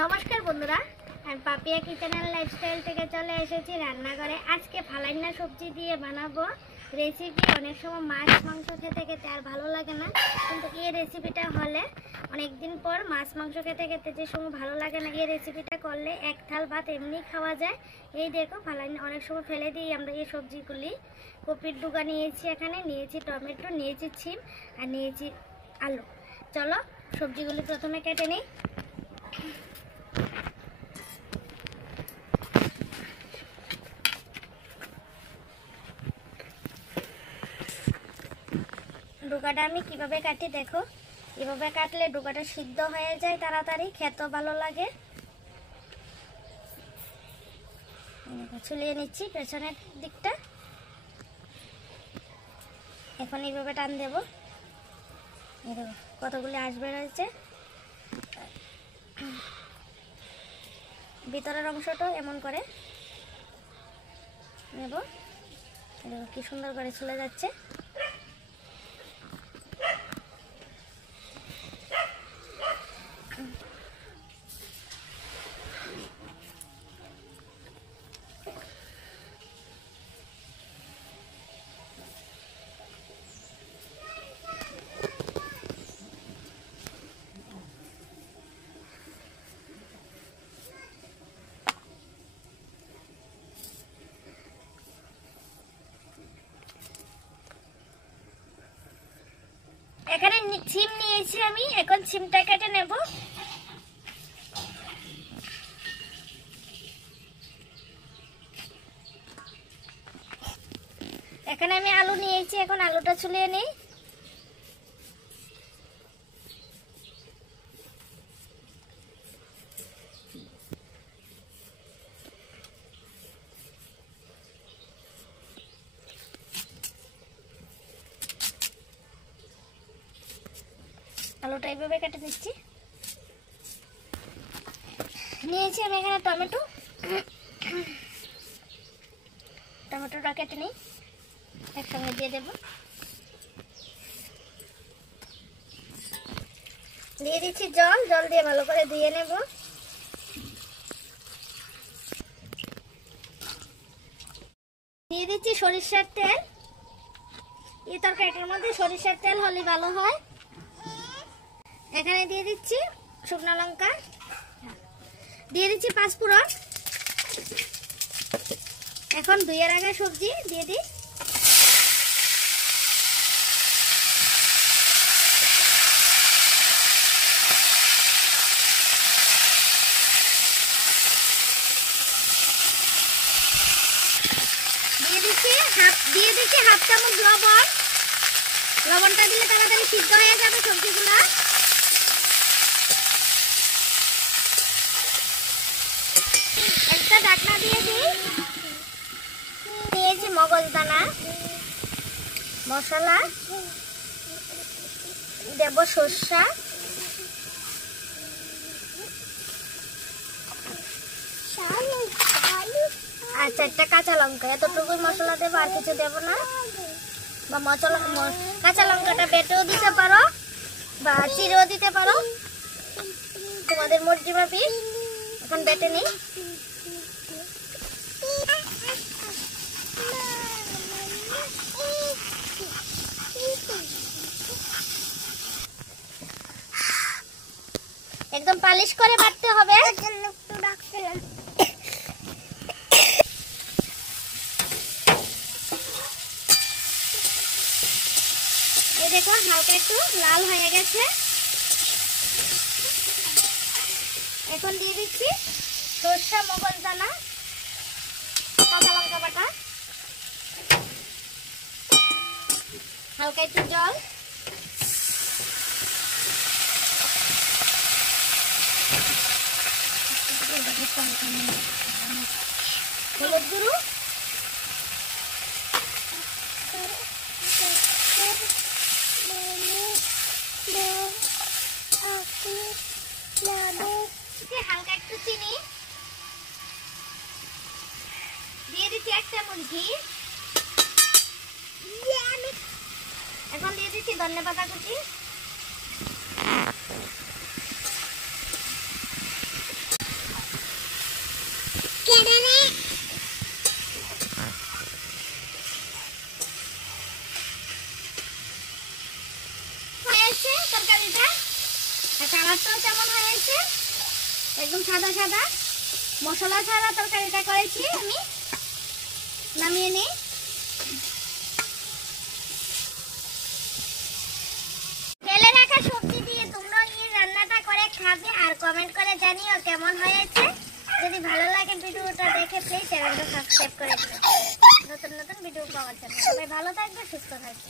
নমস্কার বন্ধুরা, আমি পাপিয়া কিচেন এন্ড লাইফস্টাইল থেকে চলে এসেছি রান্নাঘরে। আজকে ফালাইনা সবজি দিয়ে বানাবো রেসিপি। অনেক সময় মাছ মাংস খেতে খেতে আর ভালো লাগে না, কিন্তু এই রেসিপিটা হলে অনেক দিন পর মাছ মাংস খেতে খেতে যে সময় ভালো লাগে না, এই রেসিপিটা করলে এক থাল ভাত এমনি খাওয়া যায়। এই দেখো ফালাইনা অনেক সময় ফেলে দিই আমরা এই সবজিগুলি। কপির ডুগা নিয়েছি, এখানে নিয়েছি টমেটো, নিয়েছি ছিম আর নিয়েছি আলু। চলো সবজিগুলি প্রথমে কেটে নিই। ডুগাটা আমি কিভাবে কাটি দেখো, এভাবে কাটলে ডুগাটা সিদ্ধ হয়ে যায় তাড়াতাড়ি, খেতেও ভালো লাগে। ছুলিয়ে নিচ্ছি পেছনের দিকটা। এখন এইভাবে টান দেব, কতগুলি আসবে রয়েছে। ভিতরের অংশটা এমন করে নেব, কি সুন্দর করে চলে যাচ্ছে। এখানে ছিম নিয়েছি আমি, এখন ছিমটা কেটে নেব। এখানে আমি আলু নিয়েছি, এখন আলুটা ছুলিয়ে নিই। আলুটা এইভাবে কেটে দিচ্ছি। নিয়েছি আমি এখানে টমেটো, টমেটোটা কেটে নিই, একসঙ্গে দিয়ে দেব। দিয়ে দিচ্ছি জল, জল দিয়ে ভালো করে ধুয়ে নেব। দিয়ে দিচ্ছি সরিষার তেল। এই তরকারিটার মধ্যে সরিষার তেল হলে ভালো হয়। এখানে দিয়ে দিচ্ছি শুকনো লঙ্কা, দিয়ে দিচ্ছি পাঁচফোড়ন। এখন ধুয়ে রাখা সবজি দিয়ে দিই। দিয়ে দিচ্ছি হাফ চামচ লবণ। লবণটা দিলে তাড়াতাড়ি সিদ্ধ হয়ে যাবে সবজিগুলো। একটা ঢাকনা দিয়ে দিই। দিয়েছি মগজদানা, মশলা দেব, সরষা, আর 4টা কাঁচা লঙ্কা। এতটুকুই মশলা দেবো, আর কিছু দেবো না। বা কাঁচা লঙ্কাটা বেটেও দিতে পারো বা চিড়েও দিতে পারো, তোমাদের মর্জি মাপি। এখন বেটে নিই। একদম পালিশ করে বাটতে হবে। এই দেখো হালকা একটু লাল হয়ে গেছে। এখন দিয়ে দিচ্ছি সরষা, মগজদানা, কাঁচা লঙ্কা বাটা, হালকা একটু জল, হলুদ গুঁড়ো, হালকা একটু চিনি, দিয়ে দিচ্ছি 1 চামচ ঘি। এখন দিয়ে দিচ্ছি ধনেপাতা কুচি, হয়েছে তরকারিটা, আর কালারটাও কেমন হয়েছে, একদম সাদা সাদা মশলা ছাড়া তরকারিটা করেছি আমি। নামিয়ে নেই। ফেলে রাখা সবজি দিয়ে তোমরা এই রান্নাটা করে খাবে আর কমেন্ট করে জানিও কেমন হয়েছে। যদি ভালো লাগে ভিডিওটা দেখে প্লিজ চ্যানেলটা সাবস্ক্রাইব করে দিও নতুন নতুন ভিডিও পাওয়ার জন্য। সবাই ভালো থাকবে, সুস্থ থাকবে।